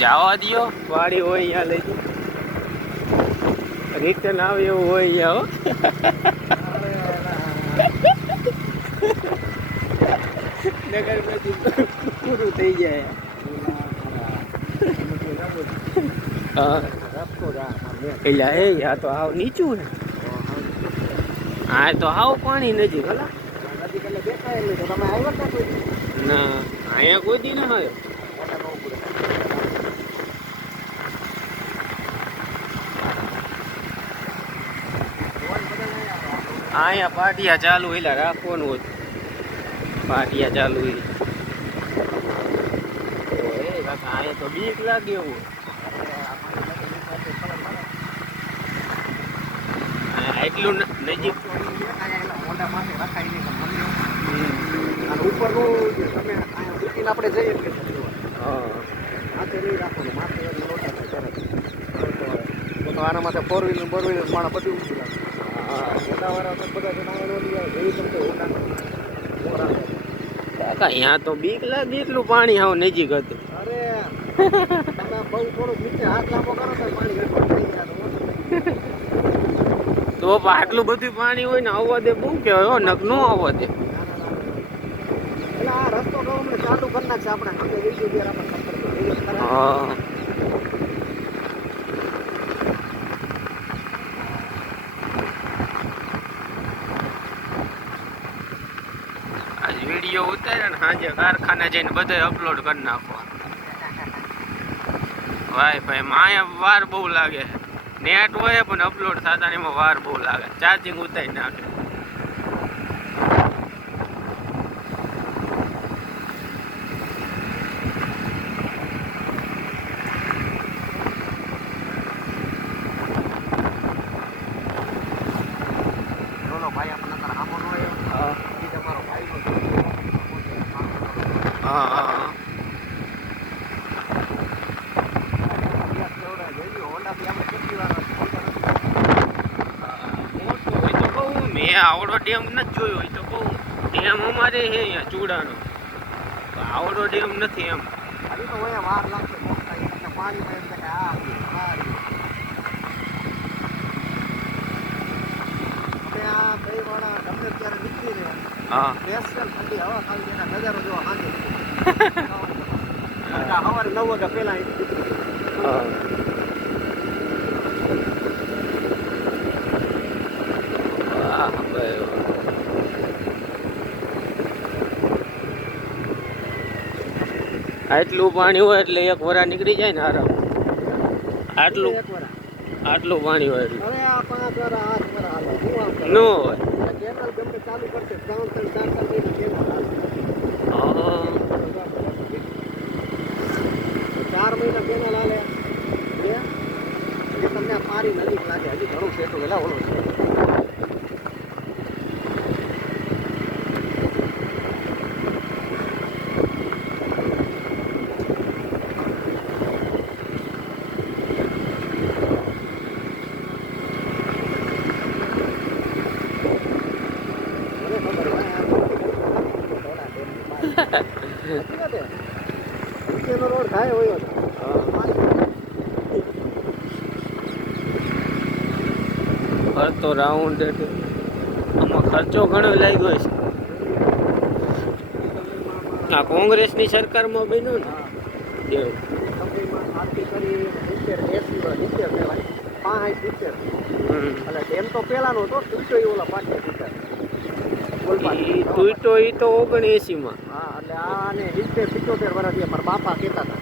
જવા દો વાડી હોય અહીંયા લઈ રિટર્ન આવે એવું હોય અહીંયા પૂરું થઈ જાય. એટલે એ આ તો આવ નીચું હે. હા તો આવ પાણી નજીક હલા ના અહીંયા કોઈ દી ના હોય. અહીંયા પાટિયા ચાલુ એટલે રાખવાનું હતું. પાટિયા ચાલુ અહીંયા તો બીક લાગે એવું. એટલું નજીક આપણે જઈએ આના માટે ફોર વ્હીલર માણસ બધું અહીંયા તો બીક લાગે એટલું પાણી હાવ નજીક હતું. અરે બહુ થોડુંક નીચે હાથ લાંબો કરો તો પાણી તો આટલું બધું પાણી હોય ને આવવા દે બહુ કહેવાય હો. નક નો આવવા દે. એટલે આ રસ્તો ગવર્મેન્ટ ચાલુ કરી નાખશે આપણે. હા આજ વિડીયો ઉતાર્યો ને સાંજે કારખાને જઈને બધે અપલોડ કરી નાખવા. વાઈફાઈ માં વાર બહુ લાગે. નેટ હોય પણ અપલોડ થતા એમાં વાર બહુ લાગે. ચાર્જિંગ ઉતારી નાખે. હા હા મેં આવડો ડેમ નથી જોયો હોય તો કહું. ડેમ અમારે છે અહીંયા ચૂડાનો. આવડો ડેમ નથી એમ. હા નજારો જોવા સવારે 9 વાગ્યા પહેલા આટલું પાણી હોય એટલે એક વરા નીકળી જાય ને આરામ. આટલું પાણી હોય એટલે ન હોય. ચાલુ કરશે 4 મહિના કેનલ હાલે તમને પારી નજીક લાગે. હજી ઘણું સેટું વેલા ઓલો છે. રોડ થાય હોય ફરતો રાઉન્ડ આમાં ખર્ચો ઘણો લાગ્યો છે. આ કોંગ્રેસની સરકારમાં બન્યું ને એમ તો પેલાનો હતો ઓલા તૂટો એ તો 79 માં. હા એટલે આને 70-75 વર્ષથી મારા બાપા કહેતા હતા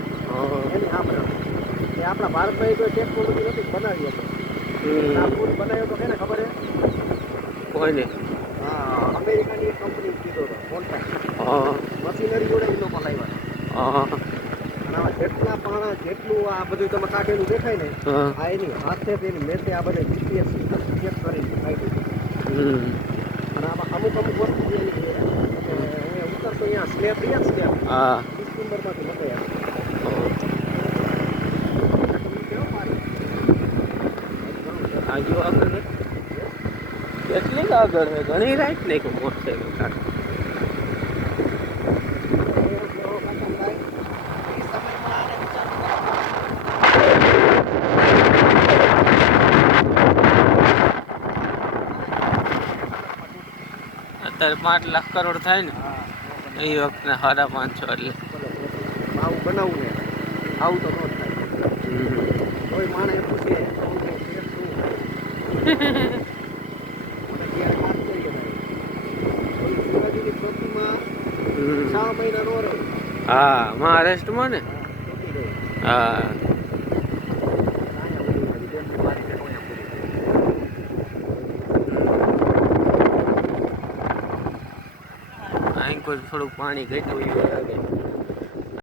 એની આપણે આપણા ભારતમાં કોઈ ટેકનોલોજી નથી બનાવી હતી. બનાવ્યો તો કેને ખબર હે કોઈને? હા અમેરિકાની એક કંપની કીધો હતો કોન્ટ્રાક્ટ મશીનરી જોડે એ લોકો લાવ્યા. અને આવા જેટલા પાણા જેટલું આ બધું તમે કાઢેલું દેખાય ને આ એની હાથે એની મેતે આ બધે જીપીએસ ચેક કરીને કાઢ્યું. અને આમાં અમુક વસ્તુ ઉતરતો અહીંયા સ્લેબ રહ્યા સ્લેબ ડિસેમ્બરમાંથી મકાઈ આ જો આગળ ને કેટલી આગળ છે ઘણી રાઈટ નહીં કે મોટરસાઇકલ કાઢ અત્યારે 5 લાખ કરોડ થાય ને એ વખતે 550 એટલે આવું બનાવવું ને આવું તો ન થાય કોઈ માણસ પૂછે હા મહારાષ્ટ્રમાં ને હા અહીં કોઈ થોડુંક પાણી ઘટ્યું એવું લાગે